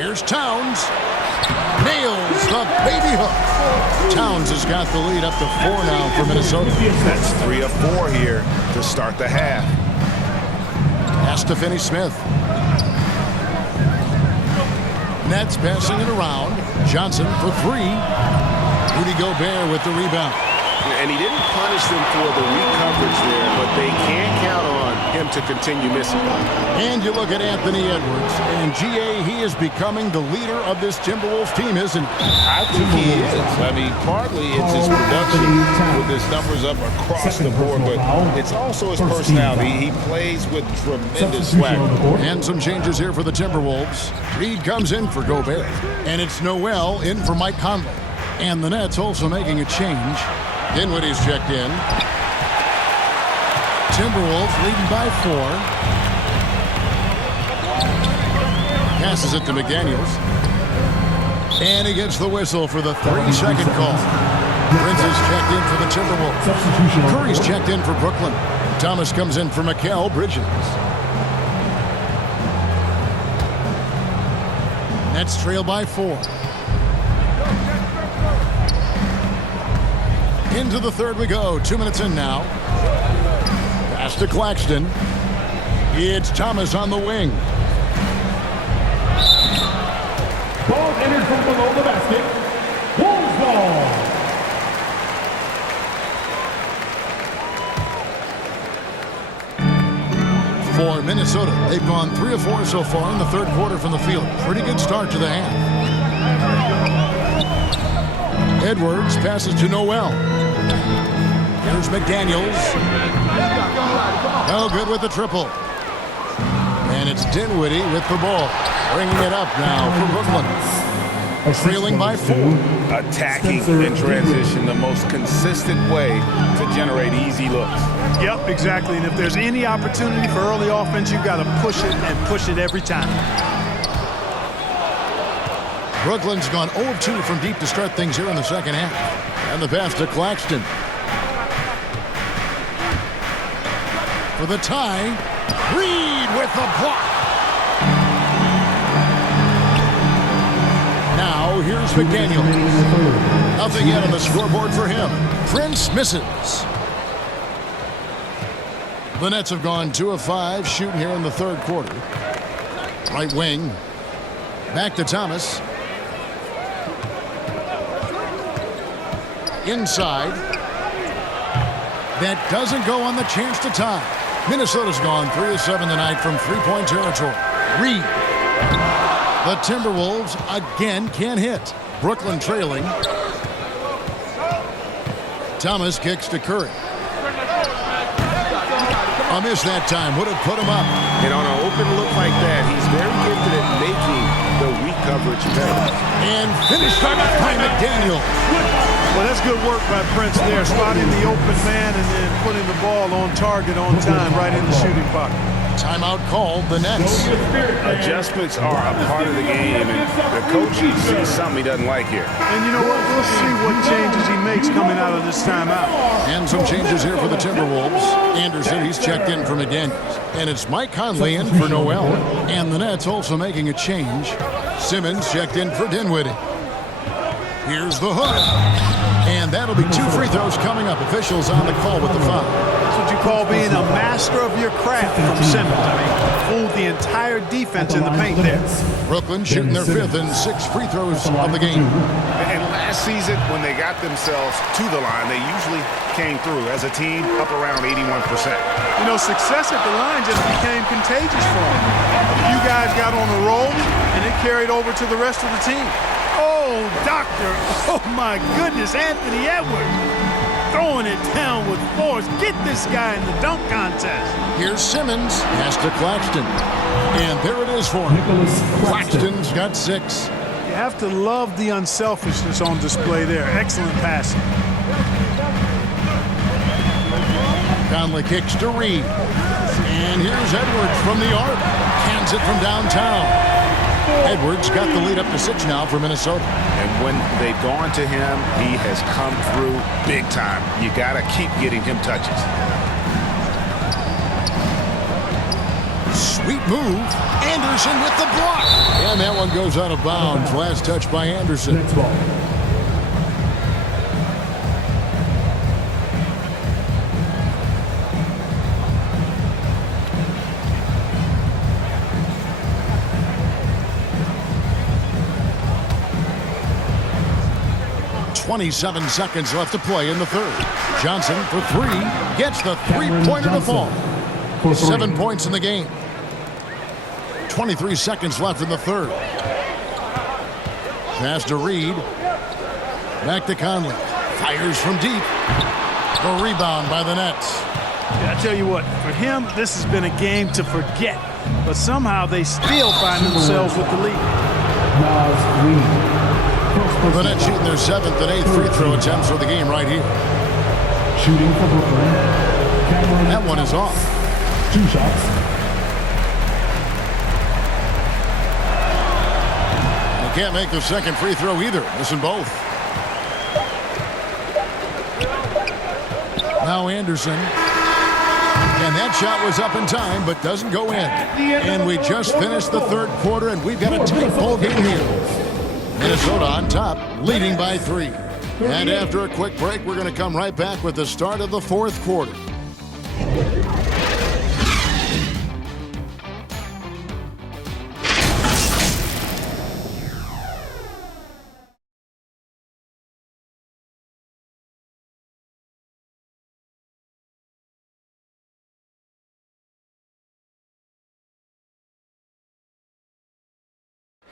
Here's Towns. Nails the baby hook. Towns has got the lead up to 4 now for Minnesota. That's 3 of 4 here to start the half. Pass to Finney-Smith. Nets passing it around. Johnson for 3. Rudy Gobert with the rebound. And he didn't punish them for the weak coverage there, but they can't count on him to continue missing. And you look at Anthony Edwards, and GA, he is becoming the leader of this Timberwolves team, isn't he? I think he is. I mean, partly it's his production with his numbers up across the board, but it's also his personality. He plays with tremendous swagger. And some changes here for the Timberwolves. Reed comes in for Gobert, and it's Noel in for Mike Conley. And the Nets also making a change. Dinwiddie's checked in. Timberwolves leading by 4. Passes it to McDaniels. And he gets the whistle for the 3-second call. Prince is checked in for the Timberwolves. Curry's checked in for Brooklyn. Thomas comes in for Mikal Bridges. Nets trail by 4. Into the third we go. 2 minutes in now. Pass to Claxton. It's Thomas on the wing. Ball entered from below the basket. Wolves ball. For Minnesota, they've gone 3 of 4 so far in the third quarter from the field. Pretty good start to the half. Edwards passes to Noel. Here's McDaniels. No good with the triple. And it's Dinwiddie with the ball. Bringing it up now for Brooklyn. Trailing by 4. Attacking in transition, the most consistent way to generate easy looks. Yep, exactly. And if there's any opportunity for early offense, you've got to push it and push it every time. Brooklyn's gone 0 of 2 from deep to start things here in the second half. And the pass to Claxton. For the tie, Reed with the block. Now here's McDaniels. Nothing yet on the scoreboard for him. Prince misses. The Nets have gone 2 of 5 shooting here in the third quarter. Right wing. Back to Thomas. Inside. That doesn't go on the chance to tie. Minnesota's gone 3 of 7 tonight from 3-point territory. Reed. The Timberwolves again can't hit. Brooklyn trailing. Thomas kicks to Curry. A miss that time would have put him up. And on an open look like that, he's very gifted at making the weak coverage better. And finished by McDaniel. Well, that's good work by Prince there, spotting the open man and then putting the ball on target on time right in the shooting pocket. Timeout called the Nets. Adjustments are a part of the game, and the coach sees something he doesn't like here. And you know what? We'll see what changes he makes coming out of this timeout. And some changes here for the Timberwolves. Anderson, he's checked in for McDaniels. And it's Mike Conley in for Noel. And the Nets also making a change. Simmons checked in for Dinwiddie. Here's the hook. And that'll be 2 free throws coming up. Officials on the call with the foul. That's what you call being a master of your craft from Simmons. I mean, fooled the entire defense in the paint there. Brooklyn shooting their 5th and 6th free throws of the game. And last season, when they got themselves to the line, they usually came through as a team up around 81%. You know, success at the line just became contagious for them. A few guys got on a roll, and it carried over to the rest of the team. Oh, doctor. Oh, my goodness. Anthony Edwards throwing it down with force. Get this guy in the dunk contest. Here's Simmons. Pass to Claxton. And there it is for him. Claxton's got 6. You have to love the unselfishness on display there. Excellent passing. Conley kicks to Reed. And here's Edwards from the arc. Cans it from downtown. Edwards got the lead up to 6 now for Minnesota. And when they've gone to him, he has come through big time. You got to keep getting him touches. Sweet move. Anderson with the block. And that one goes out of bounds. Last touch by Anderson. Next ball. .27 seconds left to play in the third. Johnson for three. Gets the three-pointer to fall. 7 points in the game. 23 seconds left in the third. Pass to Reed. Back to Conley. Fires from deep. The rebound by the Nets. Yeah, I tell you what, for him, this has been a game to forget. But somehow they still find themselves with the lead. Naz Reid. The Nets shooting their 7th and 8th free throw attempts for the game right here. Shooting for Brooklyn. Cameron That one is off. 2 shots. They can't make the second free throw either. Missing both. Now Anderson. And that shot was up in time, but doesn't go in. And we just finished the third quarter, and we've got a tight ball game here. Minnesota on top, leading by 3. And after a quick break, we're going to come right back with the start of the fourth quarter.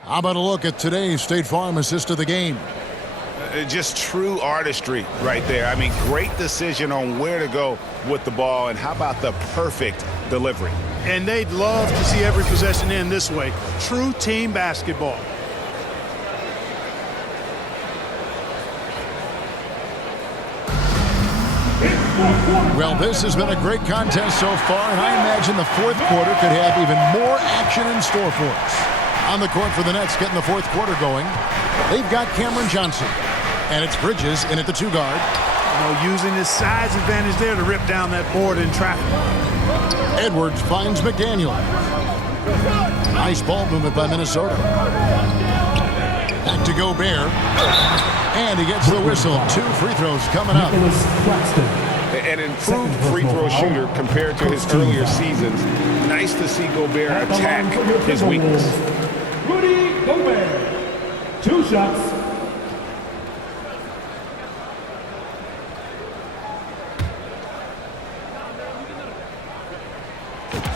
How about a look at today's State Farm assist of the game? Just true artistry right there. I mean, great decision on where to go with the ball, and how about the perfect delivery? And they'd love to see every possession end this way. True team basketball. Well, this has been a great contest so far, and I imagine the fourth quarter could have even more action in store for us. On the court for the Nets, getting the fourth quarter going. They've got Cameron Johnson. And it's Bridges in at the 2 guard. Using his size advantage there to rip down that board in traffic. Edwards finds McDaniel. Nice ball movement by Minnesota. Back to Gobert. And he gets the whistle. 2 free throws coming up. Nicholas Claxton. An improved free throw shooter compared to his earlier seasons. Nice to see Gobert attack his weakness. Rudy Gobert. 2 shots.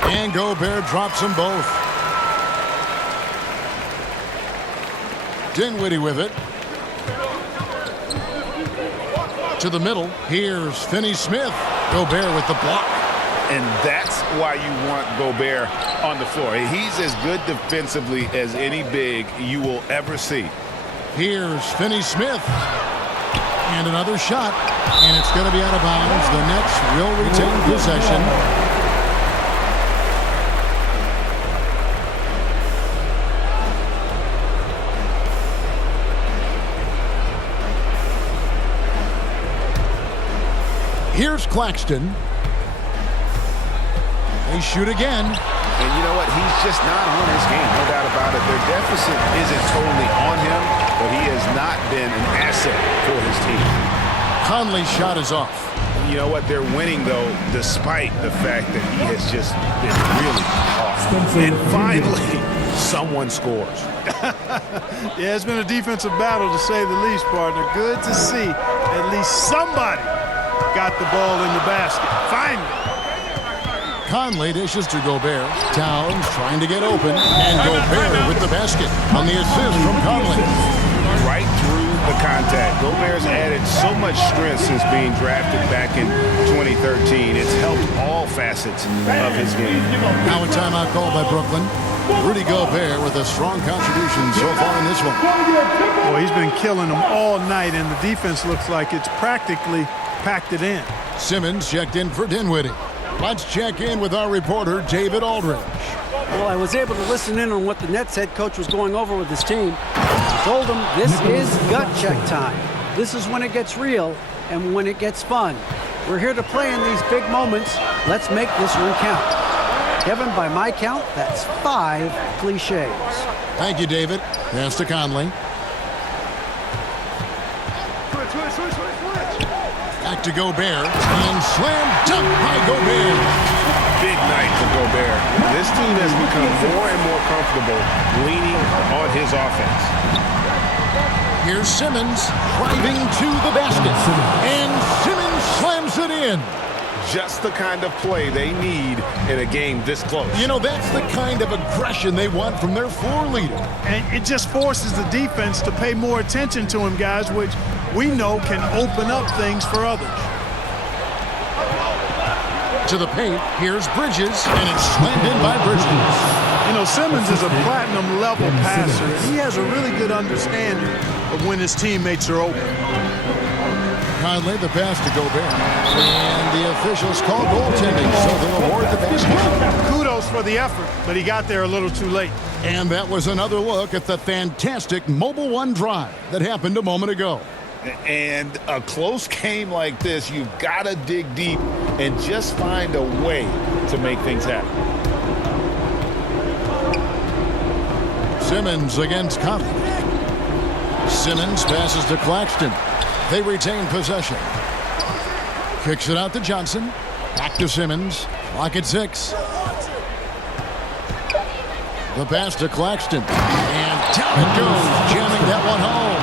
And Gobert drops them both. Dinwiddie with it. To the middle. Here's Finney-Smith. Gobert with the block. And that's why you want Gobert on the floor. He's as good defensively as any big you will ever see. Here's Finney-Smith. And another shot. And it's going to be out of bounds. The Nets will retain possession. Here's Claxton. They shoot again. And you know what? He's just not on his game. No doubt about it. Their deficit isn't totally on him, but he has not been an asset for his team. Conley's shot is off. You know what? They're winning, though, despite the fact that he has just been really off. And finally, someone scores. Yeah, it's been a defensive battle, to say the least, partner. Good to see at least somebody got the ball in the basket. Finally. Conley dishes to Gobert. Towns trying to get open. And Gobert with the basket on the assist from Conley. Right through the contact. Gobert's added so much strength since being drafted back in 2013. It's helped all facets of his game. Now a timeout called by Brooklyn. Rudy Gobert with a strong contribution so far in this one. Boy, he's been killing them all night, and the defense looks like it's practically packed it in. Simmons checked in for Dinwiddie. Let's check in with our reporter, David Aldridge. Well, I was able to listen in on what the Nets head coach was going over with his team. I told him this is gut check time. This is when it gets real and when it gets fun. We're here to play in these big moments. Let's make this one count. Kevin, by my count, that's 5 cliches. Thank you, David. Pass to Conley. Back to Gobert. And slam dunk by Gobert. Big night for Gobert. This team has become more and more comfortable leaning on his offense. Here's Simmons driving to the basket. And Simmons slams it in. Just the kind of play they need in a game this close. You know, that's the kind of aggression they want from their floor leader. And it just forces the defense to pay more attention to him, guys, which we know can open up things for others. To the paint, here's Bridges, and it's slammed in by Bridges. You know, Simmons is a platinum-level passer, and he has a really good understanding of when his teammates are open. Conley, the pass to Gobert. And the officials call goaltending, so they'll award the basket. Kudos for the effort, but he got there a little too late. And that was another look at the fantastic Mobile One drive that happened a moment ago. And a close game like this, you've got to dig deep and just find a way to make things happen. Simmons against Conley. Simmons passes to Claxton. They retain possession. Kicks it out to Johnson. Back to Simmons. Clock at 6. The pass to Claxton. And down it goes, jamming that one home.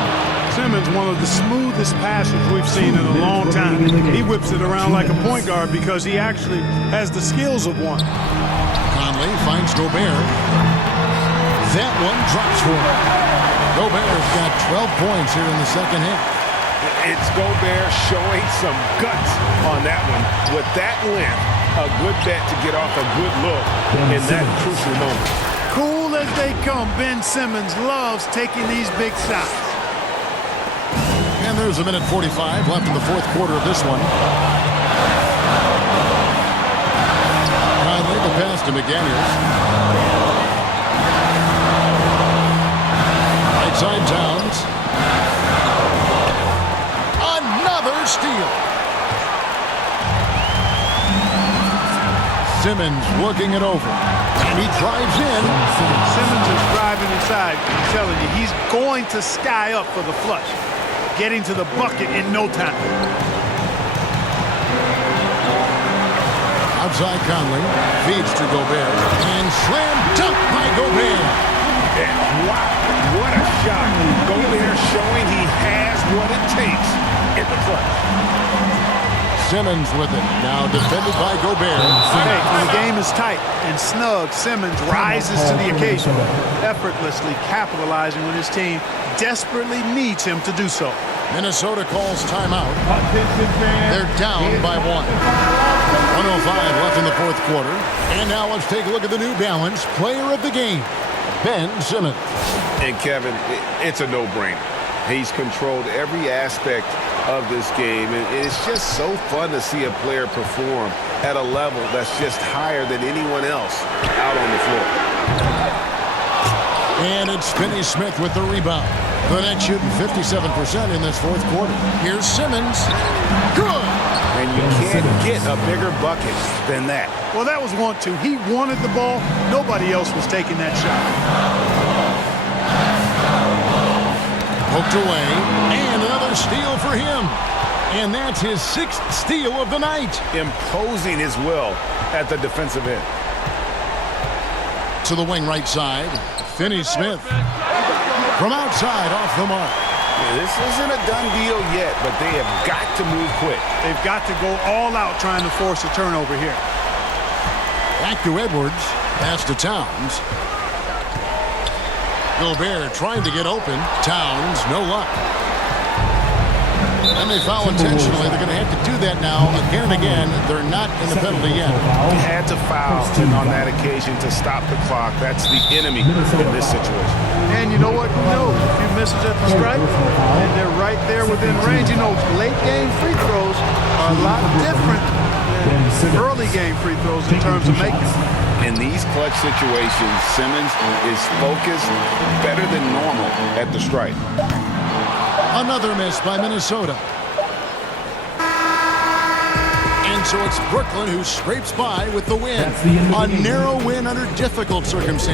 Simmons, one of the smoothest passers we've seen in a long time. He whips it around like a point guard because he actually has the skills of one. Conley finds Gobert. That one drops for him. Gobert's got 12 points here in the second half. It's Gobert showing some guts on that one. With that length, a good bet to get off a good look in that crucial moment. Cool as they come, Ben Simmons loves taking these big shots. And there's a minute 45 left in the fourth quarter of this one. Conley, the pass to McDaniels. Right side Towns. Another steal. Simmons working it over. And he drives in. Simmons is driving inside. I'm telling you, he's going to sky up for the flush. Getting to the bucket in no time. Outside Conley. Feeds to Gobert. And slam dunk by Gobert. And wow, what a shot. Gobert showing he has what it takes in the clutch. Simmons with it. Now defended by Gobert. Okay, when the game is tight and snug, Simmons rises to the occasion, effortlessly capitalizing when his team desperately needs him to do so. Minnesota calls timeout. They're down by 1. 1:05 left in the fourth quarter. And now let's take a look at the New Balance player of the game, Ben Simmons. And Kevin, it's a no-brainer. He's controlled every aspect of this game, and it's just so fun to see a player perform at a level that's just higher than anyone else out on the floor. And it's Finney Smith with the rebound. The Nets shooting 57% in this fourth quarter. Here's Simmons. Good! And you can't get a bigger bucket than that. Well, that was 1-2. He wanted the ball. Nobody else was taking that shot. Poked away. And another steal for him. And that's his 6th steal of the night. Imposing his will at the defensive end. To the wing right side. Finney Smith. From outside, off the mark. Yeah, this isn't a done deal yet, but they have got to move quick. They've got to go all out trying to force a turnover here. Back to Edwards. Pass to Towns. Gobert trying to get open. Towns, no luck. And they foul intentionally. They're going to have to do that now again and again. They're not in the penalty yet. Had to foul on that occasion to stop the clock. That's the enemy in this situation. And you know what? Who knows? A few misses at the stripe, and they're right there within range. You know, late game free throws are a lot different than early game free throws in terms of making. In these clutch situations, Simmons is focused better than normal at the stripe. Another miss by Minnesota. And And so it's Brooklyn who scrapes by with the win. A narrow win under difficult circumstances.